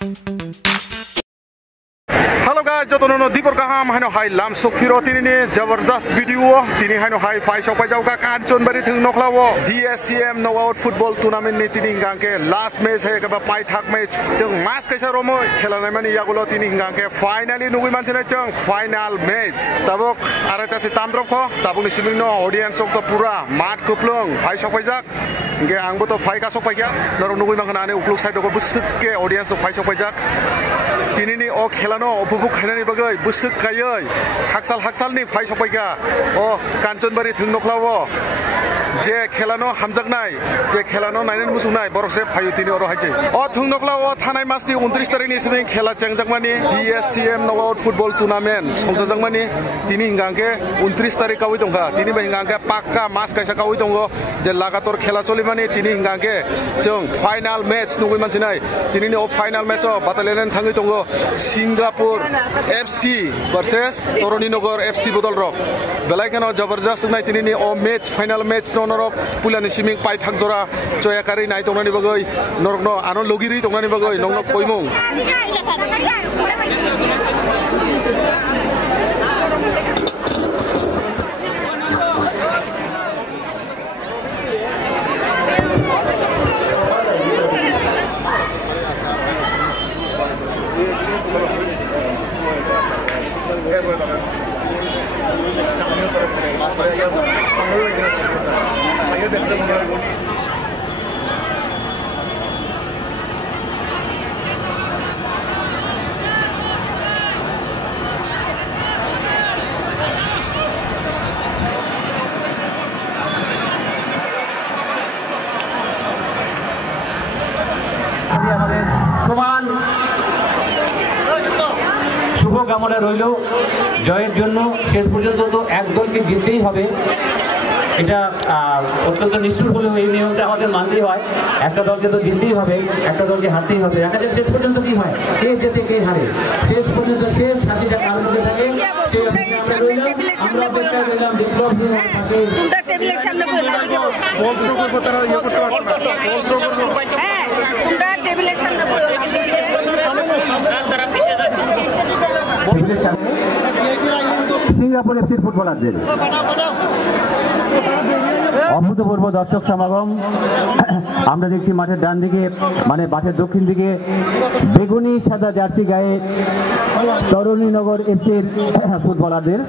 Hello guys, jotono dipor kaham haino hai lam sukfiro tinini jabardast video tini haino hai fai sokai jauka Kanchanbari thing noklawo DSCM knockout football tournament ni tini hingangke last match hai kaba pai thak match jeng mas kaisa romo khelanai mani yagulo tini hingangke finally nugui manchene jeng final match tabok araita si tamdrop ko tabuk ni simingno audience ok to pura mat kuplung fai sokai jak hingke angbo to fai ka sokai kya norok nugui mangkana ane ukluk side ko busukke audience to fai sokai jak tinini o khelano उपभोग खानानि बागै बुसुक गायै हाकसालनि phi सफायगा ओ कान्चनबारि थों नख्लावो जे खेलानो हामजागनाय जे खेलानो नायनानै मुसुनाय बरकसे five तिनि अर हायजे ओ थों नख्लावो थानाय मासनि 29 तारिखनि सिबिं खेला चेंजागमानि DSCM नकआउट फुटबल टुर्नामेन्ट संजाजागमानि तिनि हिंगांके 29 तारिख कावै दंखा तिनि बा हिंगांके पाक्का मास कायसा कावै दंगो जे लागातर खेला चलिमानि तिनि हिंगांके जों फाइनाल मैच नुगै मानसिनाय तिनिनि ओ फाइनाल मैचआव बादायलायनानै थाङै दंगो Singapore FC versus Toroninagar FC Bodolrok Belaikano jabardast nai tinini o match final match no norok pulani siming pai thakjora joyakari nai tongnani bagai norokno ano logiri tongnani bagai nongno koimung সমান শুভকামনা রইল জয়ের জন্য শেষ পর্যন্ত তো এক দলকে জিততেই হবে এটা অত্যন্ত নিষ্ঠুর হলেও এই নিয়মটা আমাদের মানতেই হয় একটা দলকে তো জিততেই হবে একটা দলকে হারতেই হবে দেখা যায় শেষ পর্যন্ত কি হয় কে জেতে কে হারে শেষ পর্যন্ত শেষ 60টা কারণ হতে থাকে সেই অপেক্ষা আমরা অপেক্ষা করলাম বিপ্লব তোমরা টেবিলের সামনে বসে এদিকে বল থ্রো করব তারা ইয়ে করতে পারবে বল থ্রো করব হ্যাঁ তোমরা টেবিলের সামনে বসে তারা পিছে যাচ্ছে টেবিলের সামনে সিঙ্গাপুর এফসির ফুটবলারদের অভূতপূর্ব দর্শক সমাগম আমরা দেখছি মাঠের ডান দিকে মানে মাঠের দক্ষিণ দিকে বেগুনি সাদা জার্সি গায়ে তরুণীনগর এফসির ফুটবলারদের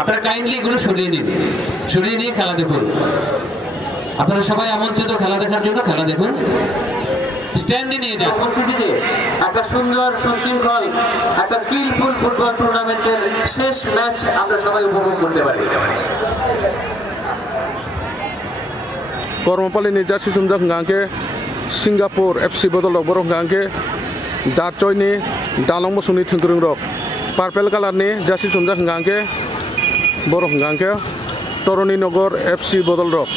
আপনারা কাইন্ডলি এগুলো সরিয়ে নিয়ে খেলা দেখুন আপনারা সবাই আমন্ত্রিত খেলা দেখার জন্য খেলা দেখুন স্ট্যান্ডে নিয়ে যান উপস্থিতিতে একটা সুন্দর সুশৃঙ্খল একটা স্কিলফুল ফুটবল টুর্নামেন্টের শেষ ম্যাচ আমরা সবাই উপভোগ করতে পারি কর্মপালিনি জার্সি সুমজাক গাंके सिंगापुर FC Bodolrok borok गांके दारचयनि दालं बसुनि थोंग्रों रक पार्पल कालारनि जार्सि सुमजाक गांके borok गांके Toroninagar FC Bodolrok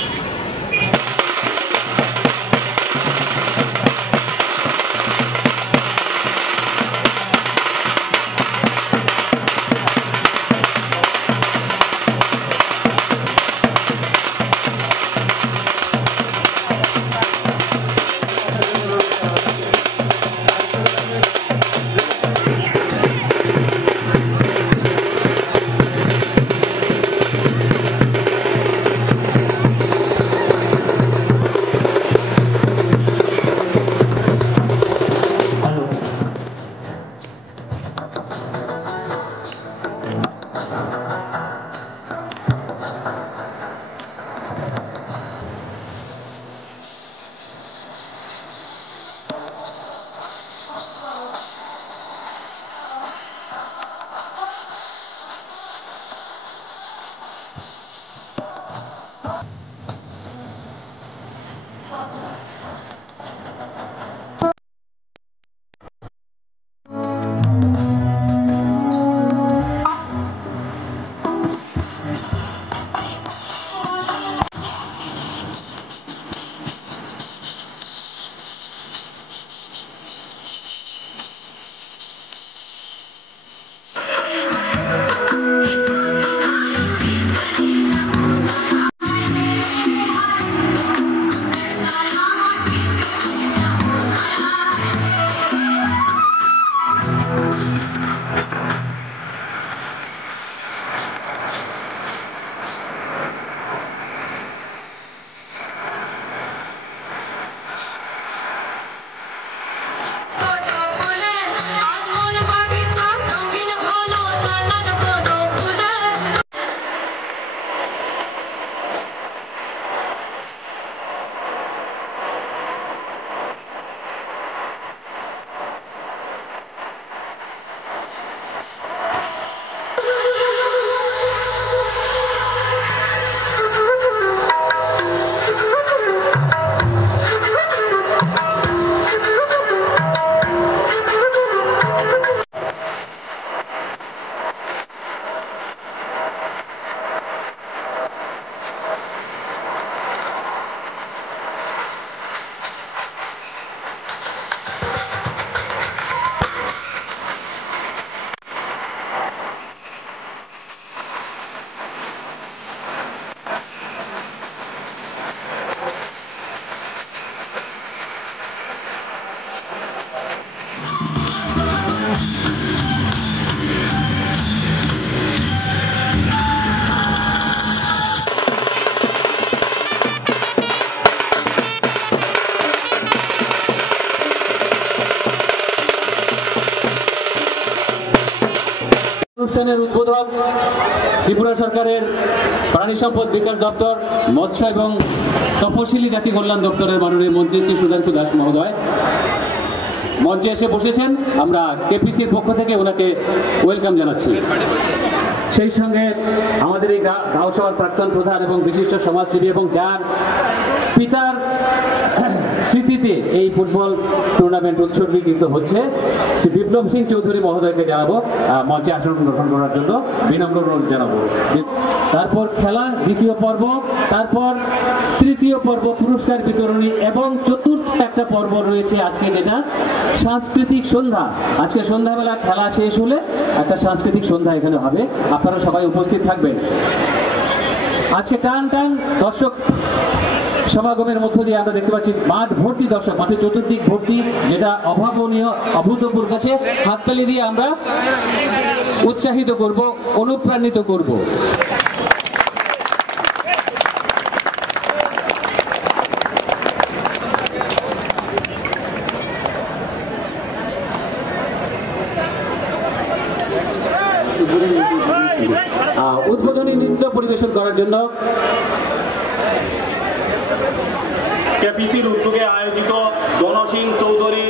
অনুষ্ঠানের উদ্বোধক ত্রিপুরা সরকারের প্রাণী সম্পদ বিকাশ দপ্তর, মৎস্য এবং তপশিলি জাতি কল্যাণ দপ্তরের মাননীয় মন্ত্রী শ্রী সুধাংশু দাস মহোদয় মঞ্চে এসে বসেছেন। আমরা কেপিসির পক্ষ থেকে ওনাকে ওয়েলকাম জানাচ্ছি। সেই সঙ্গে আমাদের এই গাঁও সভার প্রাক্তন প্রধান এবং বিশিষ্ট সমাজসেবী এবং যার পিতার স্মৃতিতে এই ফুটবল টুর্নামেন্ট উৎসর্গীকৃত হচ্ছে শ্রী বিপ্লব সিং চৌধুরী মহোদয়কে জানাবো মঞ্চে আসন গ্রহণ করার জন্য বিনম্র অনুরোধ জানাবো। তারপর খেলা দ্বিতীয় পর্ব, তারপর তৃতীয় পর্ব পুরস্কার বিতরণী এবং চতুর্থ একটা পর্ব রয়েছে আজকে, যেটা সাংস্কৃতিক সন্ধ্যা। আজকে সন্ধ্যাবেলা খেলা শেষ হলে একটা সাংস্কৃতিক সন্ধ্যা এখানে হবে, আপনারা সবাই উপস্থিত থাকবেন। আজকে টান টান দর্শক সমাগমের মধ্য দিয়ে আমরা দেখতে পাচ্ছি মাঠ ভর্তি দর্শক, মাঠের চতুর্দিক ভর্তি, যেটা অভাবনীয়, অভূতপূর্ব। কাছে হাততালি দিয়ে আমরা উৎসাহিত করব, অনুপ্রাণিত করব। উদ্বোধনী নৃত্য পরিবেশন করার জন্য কেপিসির উদ্যোগে আয়োজিত ধন Singh Chowdhury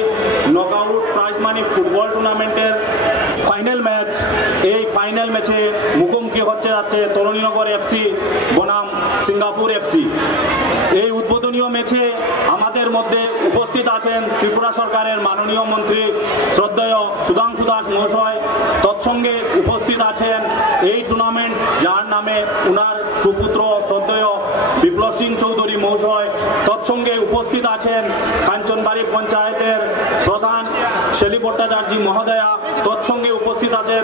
knockout prize money football টুর্নামেন্টের ফাইনাল ম্যাচ, এই ফাইনাল ম্যাচে মুখোমুখি যাচ্ছে তরুণীনগর এফসি বনাম সিঙ্গাপুর এফসি। এই উদ্বোধনীয় ম্যাচে আমাদের মধ্যে উপস্থিত আছেন ত্রিপুরা সরকারের মাননীয় মন্ত্রী শ্রদ্ধেয় সুধাংশু দাস মহাশয়। তৎসঙ্গে উপস্থিত আছেন এই টুর্নামেন্ট যার নামে উনার সুপুত্র শ্রদ্ধেয় বিপ্লব সিং চৌধুরী মহাশয়। তৎসঙ্গে উপস্থিত আছেন কাঞ্চনবাড়ি পঞ্চায়েতের প্রধান শেলি ভট্টাচার্য মহোদয়া। তৎসঙ্গে উপস্থিত আছেন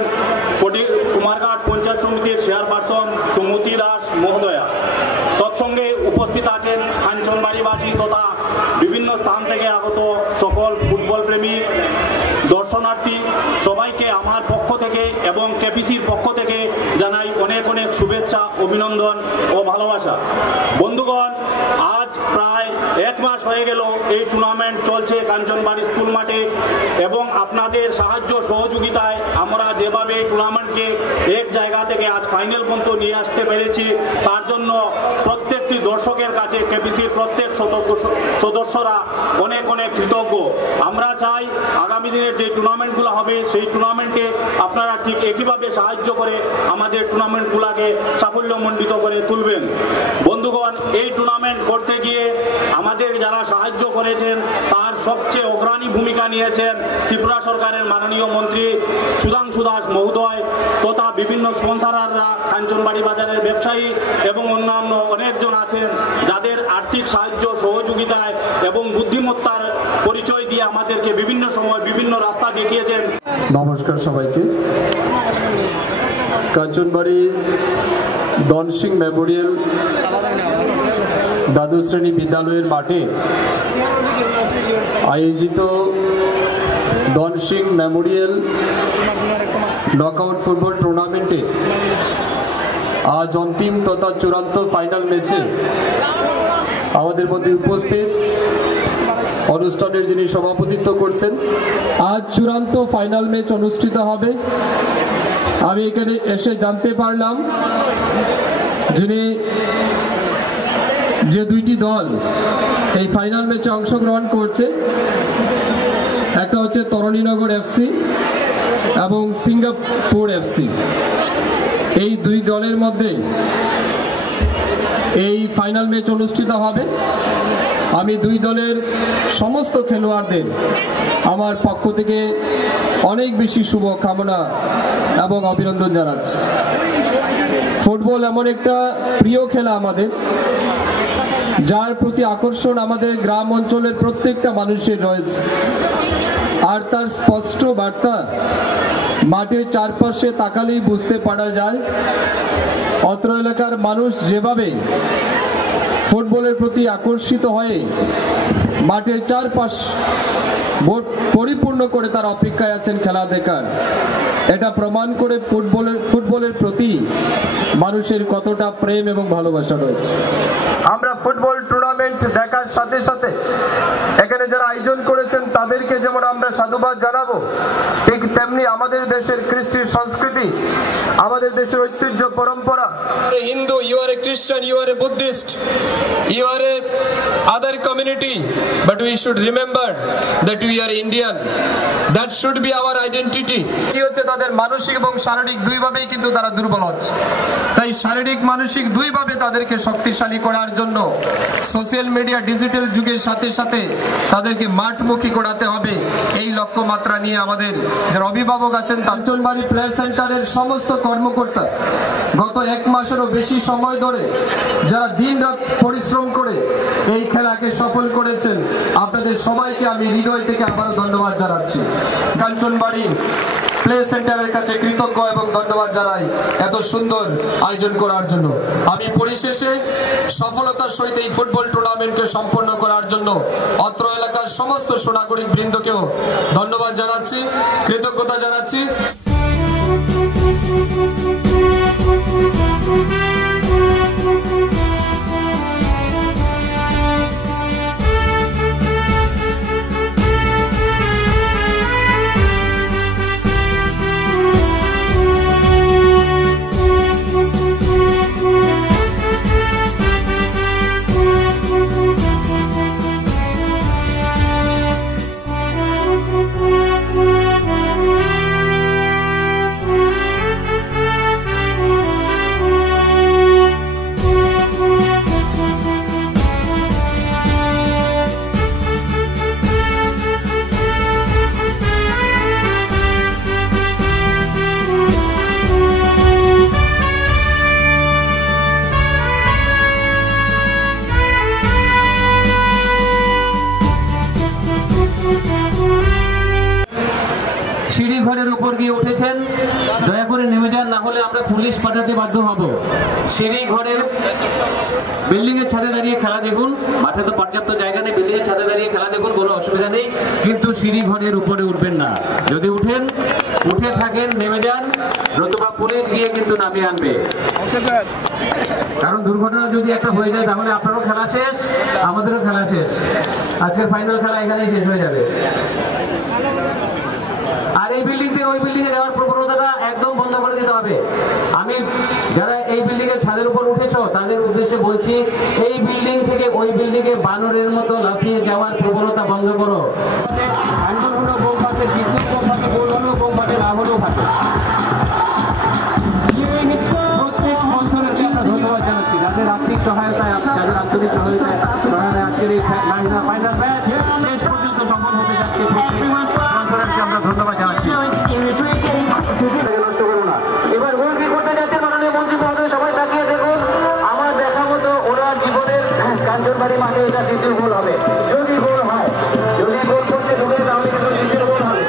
কুমারঘাট পঞ্চায়েত সমিতির চেয়ারপারসন সুমতি দাস মহোদয়া। তৎসঙ্গে উপস্থিত আছেন কাঞ্চনবাড়িবাসী তথা বিভিন্ন স্থান থেকে আগত সকল ফুটবল প্রেমী দর্শনার্থী সবাইকে আমার পক্ষ থেকে এবং কেপিসির পক্ষ থেকে জানাই অনেক অনেক শুভেচ্ছা, অভিনন্দন ও ভালোবাসা। বন্ধুগণ, আজ প্রায় এক মাস হয়ে গেল এই টুর্নামেন্ট চলছে কাঞ্চনবাড়ি স্কুল মাঠে, এবং আপনাদের সাহায্য সহযোগিতায় আমরা যেভাবে এই টুর্নামেন্টকে এক জায়গা থেকে আজ ফাইনাল পর্যন্ত নিয়ে আসতে পেরেছি, তার জন্য প্রত্যেকটি দর্শকের কাছে কেপিসির প্রত্যেক সদস্যরা অনেক অনেক কৃতজ্ঞ। আমরা চাই আগামী দিনের যে টুর্নামেন্টগুলো হবে সেই টুর্নামেন্টে আপনারা ঠিক একইভাবে সাহায্য করে আমাদের টুর্নামেন্টগুলোকে সাফল্যমণ্ডিত করে তুলবেন। বন্ধুগণ, এই টুর্নামেন্ট করতে গিয়ে আমাদের যারা সাহায্য করেছেন তার সবচেয়ে অগ্রণী ভূমিকা নিয়েছেন ত্রিপুরা সরকারের মাননীয় মন্ত্রী সুধাংশু দাস মহোদয় তথা বিভিন্ন স্পন্সরাররা, কাঞ্চনবাড়ি বাজারের ব্যবসায়ী এবং অন্যান্য অনেকজন আছেন যাদের আর্থিক সাহায্য সহযোগিতায় এবং বুদ্ধিমত্তার পরিচয় দিয়ে আমাদেরকে বিভিন্ন সময় বিভিন্ন রাস্তা দেখিয়েছেন। নমস্কার সবাইকে। কাঞ্চনবাড়ি ধন সিং মেমোরিয়াল দ্বাদশ শ্রেণী বিদ্যালয়ের মাঠে আয়োজিত ধন সিং মেমোরিয়াল নকআউট ফুটবল টুর্নামেন্টে আজ অন্তিম তথা চূড়ান্ত ফাইনাল ম্যাচে আমাদের মধ্যে উপস্থিত অনুষ্ঠানের যিনি সভাপতিত্ব করছেন, আজ চূড়ান্ত ফাইনাল ম্যাচ অনুষ্ঠিত হবে। আমি এখানে এসে জানতে পারলাম যে দুইটি দল এই ফাইনাল ম্যাচে অংশগ্রহণ করছে, একটা হচ্ছে তরুণীনগর এফসি এবং সিঙ্গাপুর এফসি। এই দুই দলের মধ্যে এই ফাইনাল ম্যাচ অনুষ্ঠিত হবে। আমি দুই দলের সমস্ত খেলোয়াড়দের আমার পক্ষ থেকে অনেক বেশি শুভকামনা এবং অভিনন্দন জানাচ্ছি। ফুটবল এমন একটা প্রিয় খেলা আমাদের, যার প্রতি আকর্ষণ আমাদের গ্রাম অঞ্চলের প্রত্যেকটা মানুষের রয়েছে, আর তার স্পষ্ট বার্তা মাঠের চারপাশে তাকালেই বুঝতে পারা যায়। অত্র এলাকার মানুষ যেভাবে ফুটবলের প্রতি আকর্ষিত হয়ে মাঠের চারপাশ পরিপূর্ণ করে তার অপেক্ষায় আছেন খেলা দেখার, এটা প্রমাণ করে ফুটবলের প্রতি মানুষের কতটা প্রেম এবং ভালোবাসা রয়েছে। আমরা ফুটবল টুর্নামেন্ট দেখার সাথে সাথে এখানে যারা আয়োজন করেছেন তাদেরকে যেমন আমরা সাধুবাদ জানাবো, ঠিক তেমনি আমাদের দেশের কৃষ্টি সংস্কৃতি, আমাদের দেশের ঐতিহ্য পরম্পরা। Hindu, you are a Christian, you are a Buddhist, you are a other community, but we should remember that we are Indian. That should be our identity. কি হচ্ছে তাদের মানসিক এবং শারীরিক দুইভাবেই কিন্তু তারা দুর্বল হচ্ছে, তাই শারীরিক মানসিক দুইভাবে তাদেরকে শক্তিশালী করার জন্য সোশ্যাল মিডিয়া ডিজিটাল যুগের সাথে সাথে তাদেরকে মাঠমুখী করাতে হবে। এই লক্ষ্যমাত্রা নিয়ে আমাদের যারা অভিভাবক আছেন, কাঞ্চনবাড়ি প্লে সেন্টারের সমস্ত কর্মকর্তা গত 1 মাসেরও বেশি সময় ধরে যারা দিন রাত পরিশ্রম করে এই খেলাকে সফল করেছেন, আপনাদের সবাইকে আমি হৃদয় থেকে আবারও ধন্যবাদ জানাচ্ছি। কাঞ্চনবাড়ি প্লে সেন্টারের কাছে কৃতজ্ঞ এবং ধন্যবাদ জানাই এত সুন্দর আয়োজন করার জন্য। আমি পরিশেষে সফলতার সহিত এই ফুটবল টুর্নামেন্টকে সম্পন্ন করার জন্য অত্র এলাকার সমস্ত সুনাগরিক বৃন্দকেও ধন্যবাদ জানাচ্ছি, কৃতজ্ঞতা জানাচ্ছি। সিঁড়ি ঘরের উপর গিয়ে উঠেছেন, দয়া করে নেমে যান, না হলে আমরা পুলিশ পাঠাতে বাধ্য হব। সিঁড়ি ঘরের বিল্ডিং এর ছাদে দাঁড়িয়ে খেলা দেখুন, মাঠে তো পর্যাপ্ত জায়গা নেই, বিল্ডিং এর ছাদে দাঁড়িয়ে খেলা দেখুন, কোনো অসুবিধা নেই, কিন্তু সিঁড়ি ঘরের উপরে উঠবেন না। যদি উঠে থাকেন নেমে যান, নতুবা পুলিশ গিয়ে কিন্তু নামিয়ে আনবে। কারণ দুর্ঘটনা যদি একটা হয়ে যায় তাহলে আপনারও খেলা শেষ, আমাদেরও খেলা শেষ। আজকের ফাইনাল খেলা এখানেই শেষ হয়ে যাবে। আর এই বিল্ডিং থেকে ওই বিল্ডিং এ যাওয়ার প্রবণতাটা একদম বন্ধ করে দিতে হবে। আমি যারা এই বিল্ডিং এর ছাদের উপর উঠেছো তাদের উদ্দেশ্যে বলছি, এই বিল্ডিং থেকে ওই বিল্ডিং এ বানরের মতো লাফিয়ে যাওয়ার প্রবণতা বন্ধ করো। হ্যান্ডল হলো বোম ফাটে, বিদ্যুৎ বোম ফাটে, গোল হলো বোম ফাটে, না হলেও ফাটে। ধন্যবাদ জানাচ্ছি যাদের আর্থিক সহায়তায়, যাদের আন্তরিক সহায়তায় আজকের এই ফাইনাল ম্যাচ শেষ পর্যন্ত সফল হতে যাচ্ছে। আমরা ধন্যবাদ জানাচ্ছি। এবার গোল কি করতে যাচ্ছে মাননীয় মন্ত্রী মহোদয়, সবাই তাকিয়ে দেখুন। আমার দেখা মতো ওনার জীবনের কাঞ্চনবাড়ি মাঠে এটা দ্বিতীয় গোল হবে। যদি গোল হয়, যদি গোল করতে ঢুকে তাহলে কিন্তু দ্বিতীয় গোল হবে।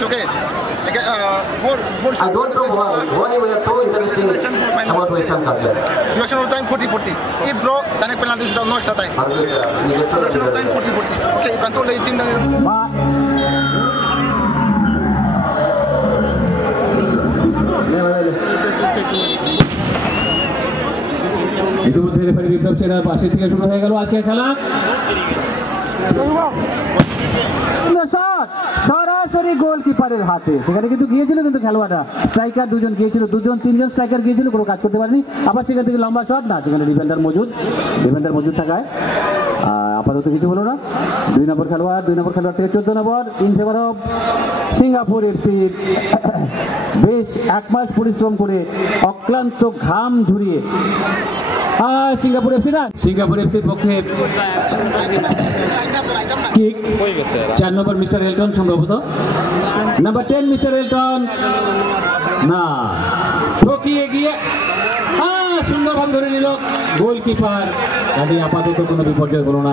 Okay. I don't know why we are so interested about Western culture. Duration of time 40-40. If draw, then penalty should have no extra time. Duration of time 40-40. Okay, you control the team. ইতিমধ্যে referee বিপ্লব সেনার পাশে থেকে শুরু হয়ে গেল আজকের খেলা। সরাসরি গোলকিপারের হাতে, সেখানে কিন্তু গিয়েছিল, কিন্তু খেলোয়াড়রা স্ট্রাইকার দুজন গিয়েছিল, তিনজন স্ট্রাইকার গিয়েছিল, কোনো কাজ করতে পারেনি। আবার সেখান থেকে লম্বা শট না, সেখানে ডিফেন্ডার মজুদ থাকায় আপাতত কিছু হলো না। 2 নম্বর খেলোয়াড় থেকে 14 number in favour of Singapore FC. বেশ 1 মাস পরিশ্রম করে অক্লান্ত ঘাম ঝরিয়ে সিঙ্গাপুর এফসির পক্ষে কিক 4 নম্বর মিস্টার এলটন, সম্ভবত নাম্বার 10 মিস্টার এলটন, না ঠকিয়ে গিয়ে সুন্দরভাবে ধরে নিল গোলকিপার। কাজে আপাতত কোনো বিপর্যয় হলো না।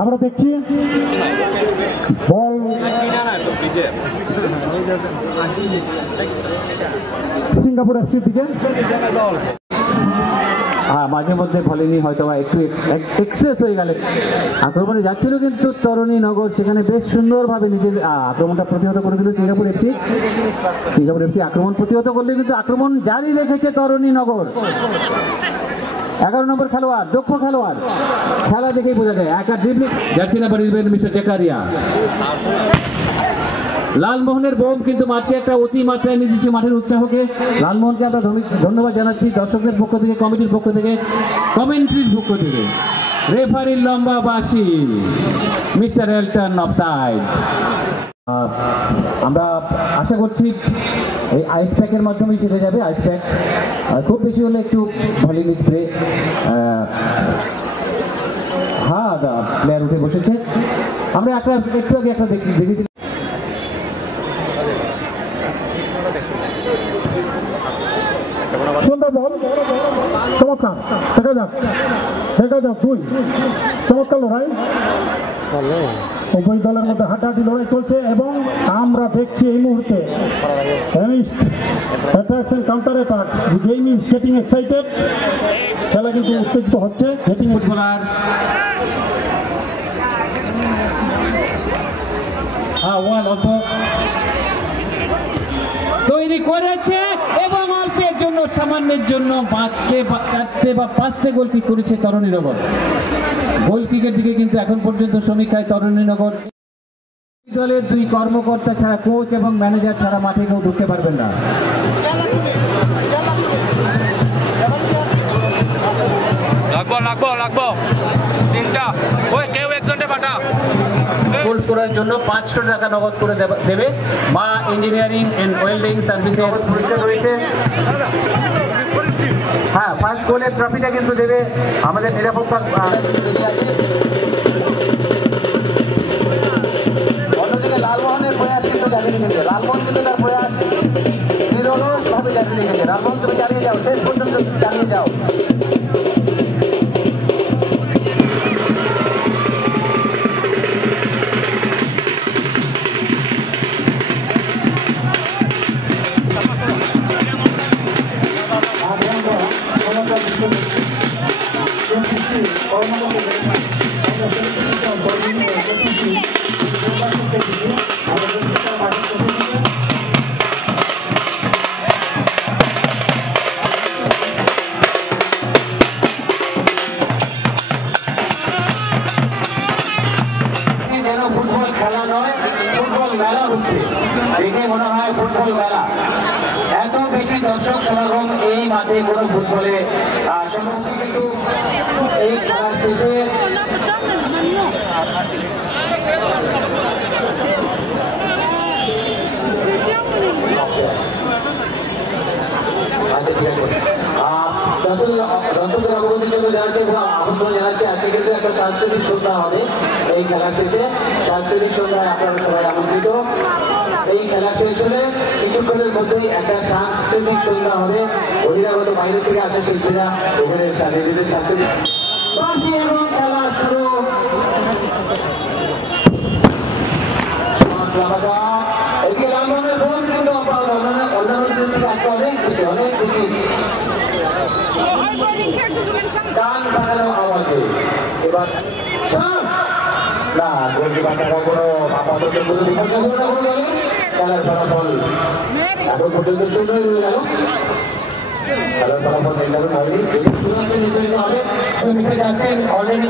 আমরা দেখছি বল সিঙ্গাপুর এফসির দিকে। হ্যাঁ, মাঝে মধ্যে ফলেনি, হয়তো বা একটু এক্সেস হয়ে গেলে আক্রমণে যাচ্ছিল, কিন্তু তরুণীনগর সেখানে বেশ সুন্দরভাবে নিজের আক্রমণটা প্রতিহত করে দিল সিঙ্গাপুর এফসি। সিঙ্গাপুর এফসি আক্রমণ প্রতিহত করলে কিন্তু আক্রমণ জারি রেখেছে তরুণীনগর। 11 নম্বর খেলোয়াড়, দক্ষ খেলোয়াড়, খেলা দেখেই বোঝা যায়। একা dribbling jersey number 11 mister Zakaria. লালমোহনের বোম কিন্তু মাঠে একটা অতি মাত্রায় নিয়ে দিচ্ছে মাঠের উৎসাহকে। লালমোহনকে আমরা ধন্যবাদ জানাচ্ছি দর্শকদের পক্ষ থেকে, কমিটির পক্ষ থেকে, কমেন্ট্রির পক্ষ থেকে। রেফারির লম্বা বাঁশি, মিস্টার এলটন অফসাইড। আমরা আশা করছি এই আইস প্যাকের মাধ্যমেই সেরে যাবে। আইস প্যাক খুব বেশি হলে একটু ভলিউম স্প্রে। হ্যাঁ, প্লেয়ার উঠে বসেছে। আমরা একটু আগে একটা দেখেছি সুন্দর বল, চমৎকার। দেখা যাক 2 চমৎকার লড়াই, উভয় দলের মধ্যে হাঁটাহাঁটি লড়াই চলছে এবং আমরা দেখছি এই মুহূর্তে attacks and counter attacks. The game is getting excited. খেলা কিন্তু উত্তেজিত হচ্ছে। ফুটবলার অল্প তৈরি করেছে এবং অল্পের জন্য, সামান্যের জন্য 4টে বা 5টে গোল কিক করেছে তরুণীনগর। গোল কিকের দিকে কিন্তু এখন পর্যন্ত সমীক্ষায় তরুণীনগর দলের 2 কর্মকর্তা ছাড়া, কোচ এবং ম্যানেজার ছাড়া মাঠে কেউ ঢুকতে পারবেন না। লাগবো 3টা, ওই কেউ একজনটা পাঠা। গোল স্কোরের জন্য 500 টাকা নগদ করে দেবে মা ইঞ্জিনিয়ারিং এন্ড ওয়েল্ডিং সার্ভিসের পুরস্কার রয়েছে। হ্যাঁ, ফার্স্ট গোলের ট্রফিটা কিন্তু দেবে আমাদের নিরাপত্তা। অন্যদিকে লালমোহনের প্রয়াস কিন্তু জানিয়ে দিয়েছে। লালমোহন কিন্তু তার প্রয়াস নিরলসভাবে জানিয়ে রেখেছে। লালমোহন তুমি চালিয়ে যাও, শেষ পর্যন্ত চালিয়ে যাও। দেখে মনে হয় ফুটবল মেলা। এত বেশি দর্শক সমাগম এই মাঠে কোনো ফুটবলে সম্ভব, কিন্তু এই খেলার শেষে দর্শকদের অবগতির জন্য জানাচ্ছে, আমন্ত্রণ জানাচ্ছে আজকে কিন্তু একটা সাংস্কৃতিক সন্ধ্যা হবে। এই খেলার শেষে সাংস্কৃতিক সন্ধ্যায় আপনারা সবাই আমন্ত্রিত। এই খেলা শেষ হলে কিছুক্ষণের মধ্যেই একটা সাংস্কৃতিক সন্ধ্যা হবে। বহিরাগত বাইরে থেকে আসে শিল্পীরা এখানে নিজেদের সাংস্কৃতিক এবং খেলা শুরু। এটি লালমোহনের বোন কিন্তু অন্যান্য থেকে আজকে অনেক বেশি গান বাজানো আওয়াজে। এবার না গোলকিপারটারা কোনো আপাতত কোনো বিপর্যয় হলো না। খেলার ফলাফল এখন পর্যন্ত শূন্যই রয়ে গেল। খেলার ফলাফল নির্ধারণ হয়নি, নির্ধারিত হবে। অলরেডি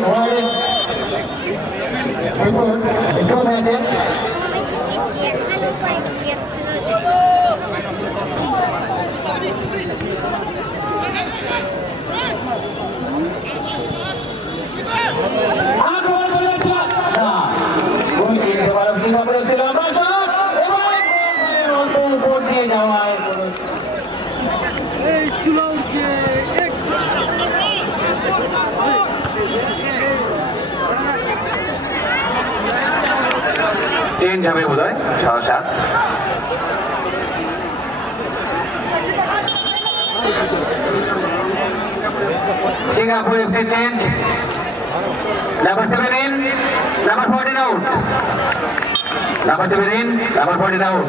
এই চুলা উঠছে চেঞ্জ হবে বোধহয় 7:30। Singapore FC change. Number 7 in, number 14 out. Number 7 in, number 14 out.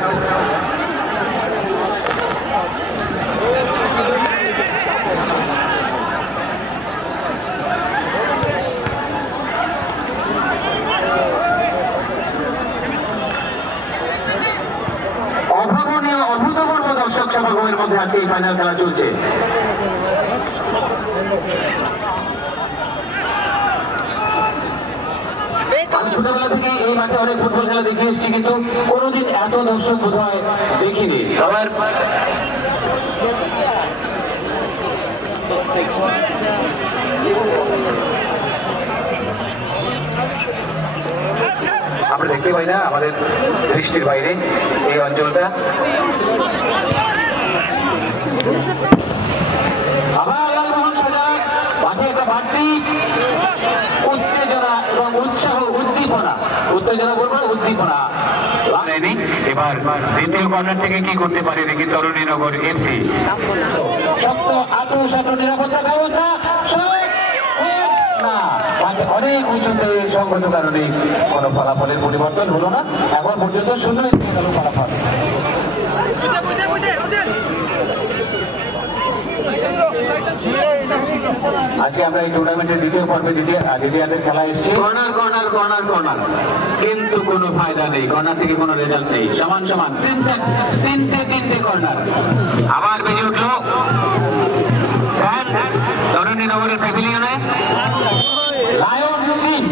অভাবনীয় অভূতপূর্ব দর্শক সমাগমের মধ্যে আজকে এই ফাইনাল খেলা চলছে। আমি ছোটবেলা থেকে এই মাঠে অনেক ফুটবল খেলা দেখে এসেছি, কিন্তু কোনোদিন এত দর্শক বোধহয় দেখিনি। সবার আমরা দেখতে পাই না আমাদের দৃষ্টির বাইরে এই অঞ্চলটা। আবার লালমোহন সজাগ, মাঠে একটা বাড়তি উত্তেজনা এবং উৎসাহ, উত্তেজনা করবো, উদ্দীপনা। এবার দ্বিতীয় কর্নার থেকে কি করতে পারে দেখি তরুণীনগর এফসি। শক্ত আটো নিরাপত্তা ব্যবস্থা না, অনেক উঁচুতে সংগত কারণে কোনো ফলাফলের পরিবর্তন হলো না। এখন পর্যন্ত 0 ফলাফল। আজকে আমরা এই টুর্নামেন্টের দ্বিতীয় পর্বে দ্বিতীয়ার্ধের খেলা এসেছি। কর্নার কিন্তু কোনো ফায়দা নেই, কর্নার থেকে কোনো রেজাল্ট নেই। সমান 3টে কর্নার। আবার বেজে উঠল তরুণীনগরের প্যাভিলিয়নে লায়ন টিম।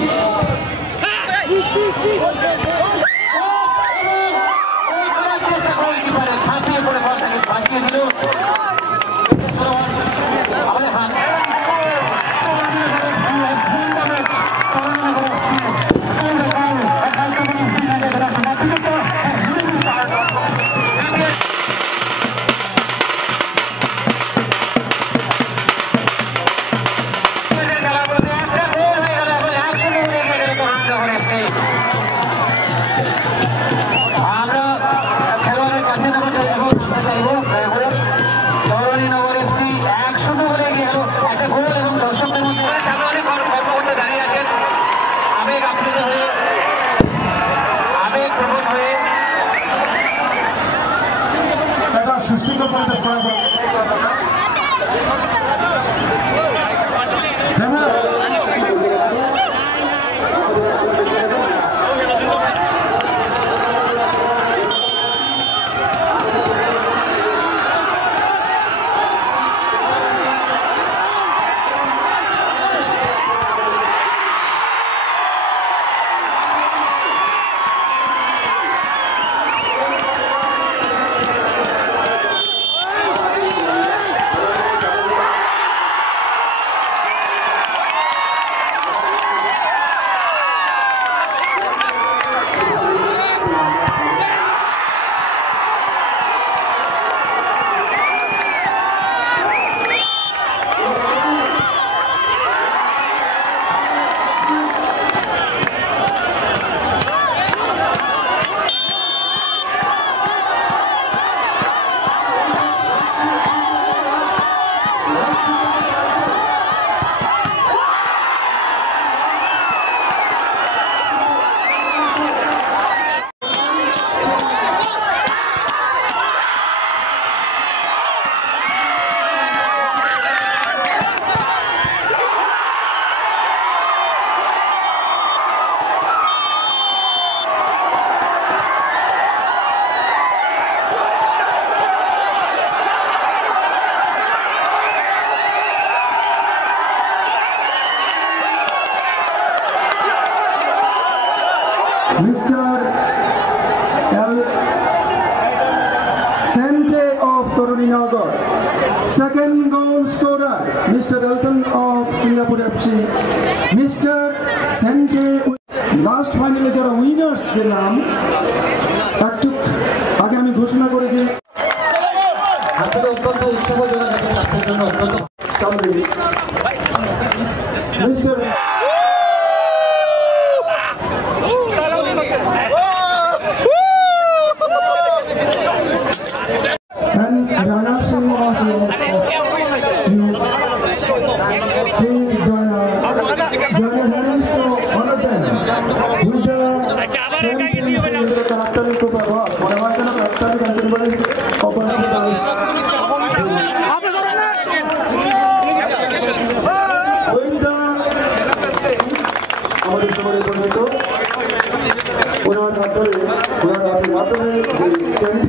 ছাঁচিয়ে পড়ে বলটাকে বাঁচিয়ে দিল। Mr. Sente of Toruninagar. Second goal scorer, Mr. Elton of Singapore FC. Mr. Sente. Last finale যারা উইনার্স দিলাম একটু আগে আমি ঘোষণা করে যে অত্যন্ত উৎসবজনক একটা ছাত্রের জন্য অত্যন্ত মিস্টার মাধ্যমে